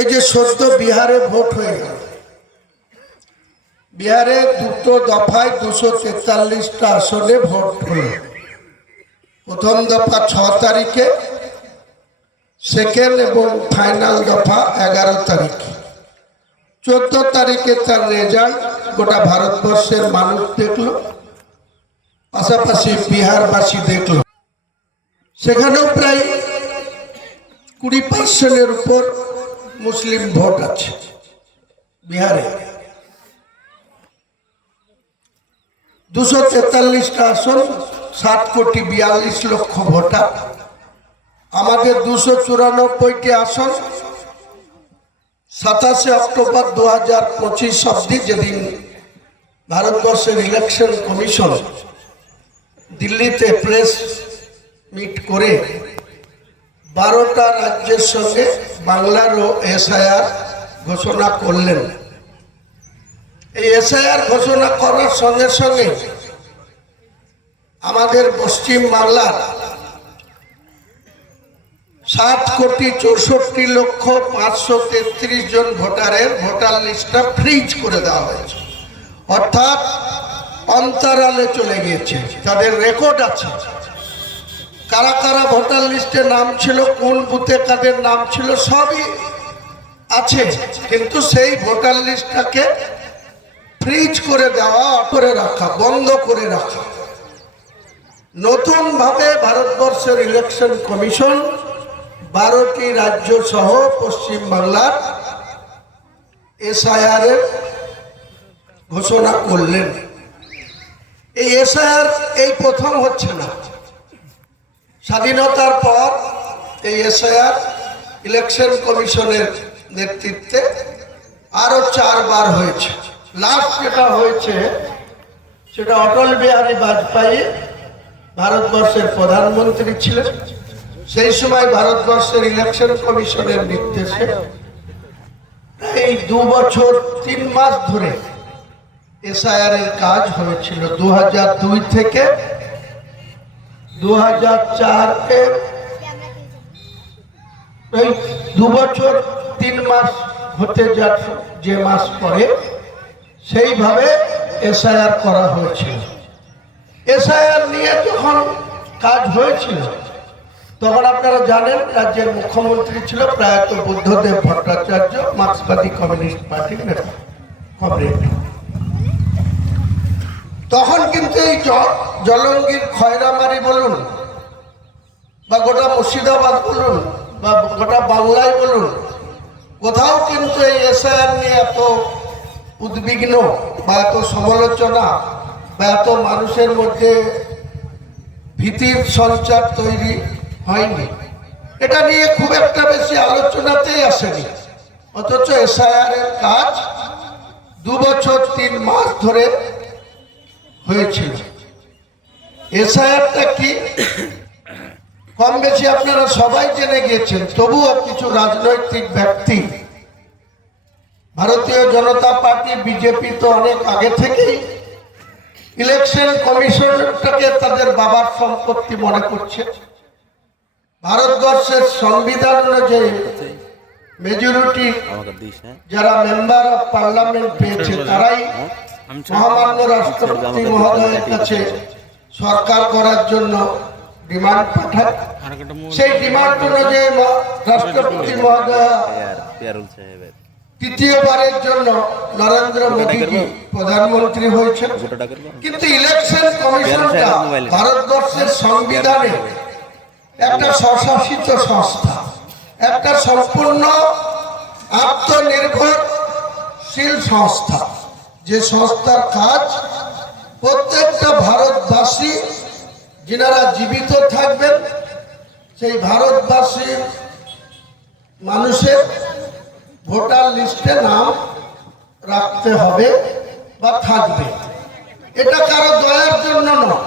এই যে সদ্য বিহারে ভোট হয়ে গেল। বিহারে দুটো দফায় দুশো তেতাল্লিশটা আসনে ভোট হলো। প্রথম দফা ছ তারিখে, সেকেন্ড এবং ফাইনাল দফা এগারো তারিখে। চোদ্দ তারিখে তার রেজাল্ট, গোটা ভারতবর্ষের মানুষ দেখল, পাশাপাশি বিহারবাসী দেখল। সেখানেও প্রায় কুড়ি পার্সেন্টের উপর মুসলিম ভোট আছে বিহারে। দুশো তেতাল্লিশটা আসন, সাত কোটি বিয়াল্লিশ লক্ষ ভোটার। আমাদের দুশো চুরানব্বইটি আসন, সাতাশে অক্টোবর দু হাজার পঁচিশ অব্দি যেদিন ভারতবর্ষের ইলেকশন কমিশন দিল্লিতে প্রেস মিট করে বারোটা রাজ্যের সঙ্গে বাংলারও এসআইআর ঘোষণা করলেন। এই এসআইআর ঘোষণা করার সঙ্গে সঙ্গে আমাদের পশ্চিম বাংলার সাত কোটি চৌষট্টি লক্ষ পাঁচশো তেত্রিশ জন ভোটারের ভোটার লিস্টটা ফ্রিজ করে দেওয়া হয়েছে। অর্থাৎ অন্তরালে চলে গিয়েছে। তাদের রেকর্ড আছে কারা কারা ভোটার লিস্টে নাম ছিল, কোন বুথে কাদের নাম ছিল, সবই আছে। কিন্তু সেই ভোটার লিস্টটাকে ফ্রিজ করে দেওয়া করে রাখা, বন্ধ করে রাখা। নতুনভাবে ভারতবর্ষের ইলেকশন কমিশন বারোটি রাজ্য সহ পশ্চিমবাংলার এসআইআর এর ঘোষণা করলেন। এই এসআইআর এই প্রথম হচ্ছে না। স্বাধীনতার পর এই এসআইআর ইলেকশন কমিশনের নেতৃত্বে আরও চারবার হয়েছে। লাস্ট যেটা হয়েছে, সেটা অটল বিহারী বাজপেয়ী ভারতবর্ষের প্রধানমন্ত্রী ছিলেন। সেই সময় ভারতবর্ষের ইলেকশন কমিশনের নির্দেশে এই দু বছর, তিন মাস ধরে এসআইআর এর কাজ হয়েছিল। দু থেকে দু হাজার চারে এই দু বছর তিন মাস হতে যা যে মাস পরে সেইভাবে এসআইআর করা হয়েছিল। এসআইআর নিয়ে যখন কাজ হয়েছিল, তখন আপনারা জানেন রাজ্যের মুখ্যমন্ত্রী ছিল প্রায়ত বুদ্ধদেব ভট্টাচার্য, মার্ক্সবাদী কমিউনিস্ট পার্টির নেতা, কমরেড। তখন কিন্তু এই জলঙ্গির খয়রামারি বলুন, বা গোটা মুর্শিদাবাদ বলুন, বা গোটা বাংলায় বলুন, কোথাও কিন্তু এই এসআইআর নিয়ে এত উদ্বিগ্ন, বা এত সমালোচনা, বা এত মানুষের মধ্যে ভীতির সঞ্চার তৈরি হয়নি। এটা নিয়ে খুব একটা বেশি আলোচনাতেই আসেনি। অথচ এসআইআর এর কাজ দু বছর তিন মাস ধরে হয়েছিল। এসআইআরটা কি? কম বেশি আপনারা সবাই জেনে গিয়েছেন তবুও কিছু রাজনৈতিক ব্যক্তি ভারতীয় জনতা পার্টি বিজেপি তো অনেক আগে থেকেই ইলেকশন কমিশনটাকে তাদের বাবার সম্পত্তি মনে করছে। ভারতবর্ষের সংবিধান অনুযায়ী মেজরিটি হ্যাঁ। যারা মেম্বার অফ পার্লামেন্ট পেয়েছে তারাই মহামান্য রাষ্ট্রপতি মহোদয়ের কাছে সরকার করার জন্য ডিমান্ড পাঠায় সেই ডিমান্ড অনুযায়ী রাষ্ট্রপতি মহোদয় তৃতীয়বারের জন্য নরেন্দ্র মোদীজি প্রধানমন্ত্রী হয়েছেন। কিন্তু ইলেকশন কমিশনটা ভারতবর্ষের সংবিধানে একটা স্বশাসিত সংস্থা একটা সম্পূর্ণ আত্মনির্ভরশীল সংস্থা। যে সংস্থার কাজ, প্রত্যেকটা ভারতবাসী যেনারা জীবিত থাকবেন, সেই ভারতবাসী মানুষের ভোটার লিস্টে নাম রাখতে হবে বা থাকবে। এটা কারও দয়ার জন্য নয়।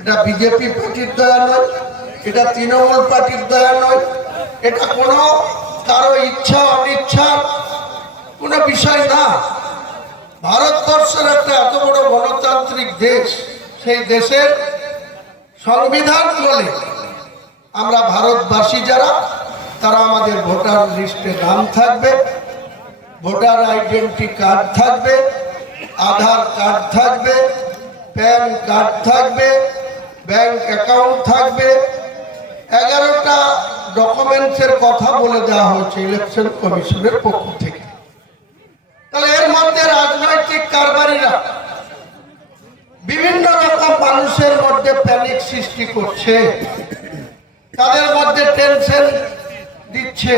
এটা বিজেপি পার্টির দয়া নয়, এটা তৃণমূল পার্টির দয়া নয়, এটা কোনো কারও ইচ্ছা অনিচ্ছার কোনো বিষয় না। ভারতবর্ষের একটা এত বড় গণতান্ত্রিক দেশ, সেই দেশের সংবিধান বলে আমরা ভারতবাসী যারা, তারা আমাদের ভোটার লিস্টে নাম থাকবে, ভোটার আইডেন্টি কার্ড থাকবে, আধার কার্ড থাকবে, প্যান কার্ড থাকবে, ব্যাংক অ্যাকাউন্ট থাকবে। এগারোটা ডকুমেন্টসের কথা বলে দেওয়া হয়েছে ইলেকশন কমিশনের পক্ষ থেকে তাহলে এর মধ্যে রাজনৈতিক কারবারিরা বিভিন্ন রকম মানুষের মধ্যে প্যানিক সৃষ্টি করছে। তাদের মধ্যে টেনশন দিচ্ছে।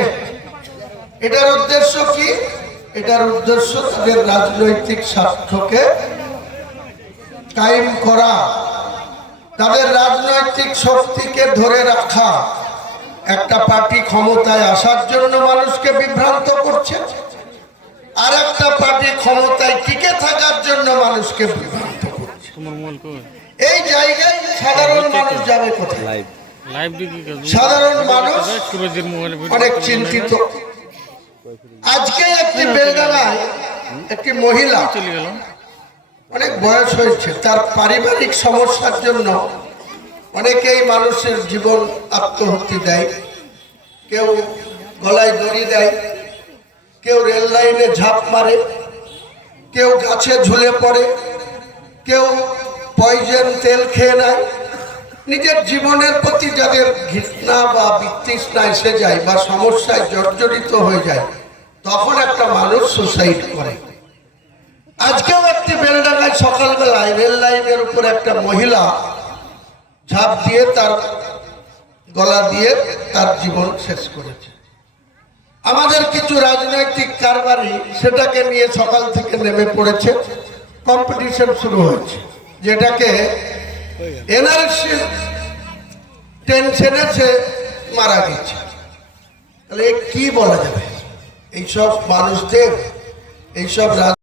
এটার উদ্দেশ্য কি? এটার উদ্দেশ্য তাদের রাজনৈতিক স্বার্থকে কায়েম করা। তাদের রাজনৈতিক শক্তিকে ধরে রাখা। একটা পার্টি ক্ষমতায় আসার জন্য মানুষকে বিভ্রান্ত করছে। আর একটা পার্টি ক্ষমতায় টিকে থাকার জন্য মানুষকে বিভ্রান্ত করছে। তোমার মোবাইল কই? এই জায়গায় সাধারণ মানুষ যাবে কোথায়? সাধারণ মানুষ অনেক চিন্তিত। আজকে একটি বেলডাঙায় একটি মহিলা অনেক বয়স হয়েছে তার পারিবারিক সমস্যার জন্য অনেকেই মানুষের জীবন আত্মহত্যা দেয়। কেউ গলায় দড়ি দেয় কেউ রেল লাইনে ঝাঁপ মারে। কেউ গাছে ঝুলে পড়ে, কেউ পয়জন তেল খেয়ে নেয়। নিজের জীবনের প্রতি যাদের ঘৃণা বা বিতৃষ্ণা এসে যায় বা সমস্যায় জর্জরিত হয়ে যায়, তখন একটা মানুষ সুসাইড করে। আজকেও একটি বেলডাঙ্গায় সকালবেলায় রেল লাইনের উপর একটা মহিলা ঝাঁপ দিয়ে তার গলা দিয়ে তার জীবন শেষ করেছে। আমাদের কিছু রাজনৈতিক কারবারি সেটাকে নিয়ে সকাল থেকে নেমে পড়েছে। কম্পিটিশন শুরু হয়েছে। যেটাকে এনআরসি টেনশনে সে মারা গেছে। তাহলে কি বলা যাবে? এইসব মানুষদের, এইসব রাজ